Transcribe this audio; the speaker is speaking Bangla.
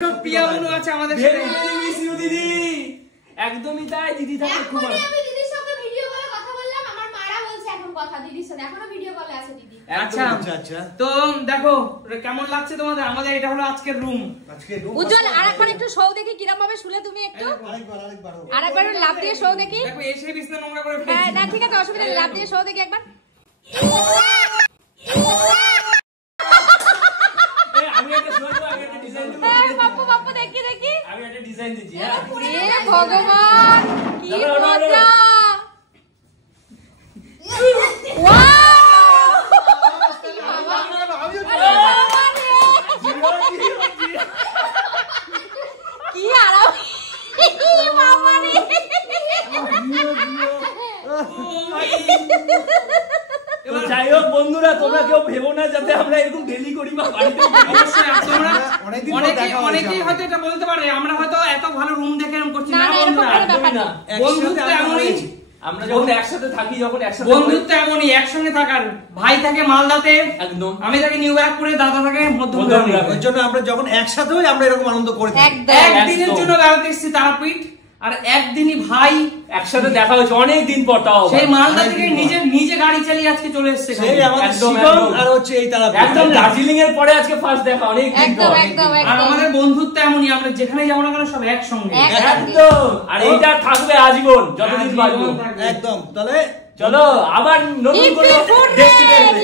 প্রিয়া বন্ধু আছে আমাদের সাথে। দিদি একদমই তাই, দিদি থাকে খুব ভালো। আমি দিদির সাথে ভিডিও কলে কথা বললাম, আমার মারা বলছে এখন কথা দিদির সাথে, এখনো ভিডিও কলে আছে দিদি। আচ্ছা আচ্ছা, তো দেখো কেমন লাগছে তোমাদের? আমাদের এটা হলো আজকের রুম। উজ্জ্বল আরেকবার একটু শো দেখি কিরকম ভাবে শুলে তুমি একটু আরেকবার লাভ দিয়ে শো দেখি। দেখো এসে বিছনা নোংরা করে হ্যাঁ ফেলেছি। না ঠিক আছে, অসুবিধা নেই, লাভ দিয়ে শো দেখি একবার। আমি একটা শো দেব, আমি একটা ডিজাইন দেব। বাপ্পু বাপ্পু দেখি দেখি, আমি একটা ডিজাইন দিচ্ছি। হ্যাঁ এ ভগবান কি মজা! কি আরাম! বাবা রে! যাই হোক বন্ধুরা, তোমরা কেউ ভেবো না যাতে আমরা এরকম ডেলি করি বা বাড়িতে অবশ্যই তোমরা অনেকেই হয়তো এটা বলতে পারে আমরা হয়তো এত ভালো রুম দেখে এরকম করছি না। বন্ধুত্ব এমনই, আমরা যখন একসাথে থাকি, যখন একসাথে বন্ধুত্ব এমনই, একসঙ্গে থাকার। ভাই থাকে মালদাতে, একদম আমি থাকি নিউ ব্যারাকপুরে, দাদা থাকে মধ্যমগ্রামে। ওই জন্য আমরা যখন একসাথে হই আমরা এরকম আনন্দ করি। একদিনের জন্য বেড়াতে এসেছি তারাপীঠ, আর একদিনই ভাই একসাথে দেখা হয়েছে অনেক দিন পর। তাও সেই মালদা থেকে নিজে গাড়ি চালিয়ে আজকে চলে এসেছে। সেই আমাদের শিবম আর হচ্ছে এই তারা একদম দার্জিলিং এর পরে আজকে ফার্স্ট দেখা, অনেক দিন পর। আর আমাদের বন্ধুত্ব এমনই, আমরা যেখানে যাবো না কেন সব একসঙ্গে। একদম, আর এইটা থাকবে আজীবন, যতদিন বাঁচবো। একদম। তাহলে চলো আবার নতুন করে ডেস্টিনেশন।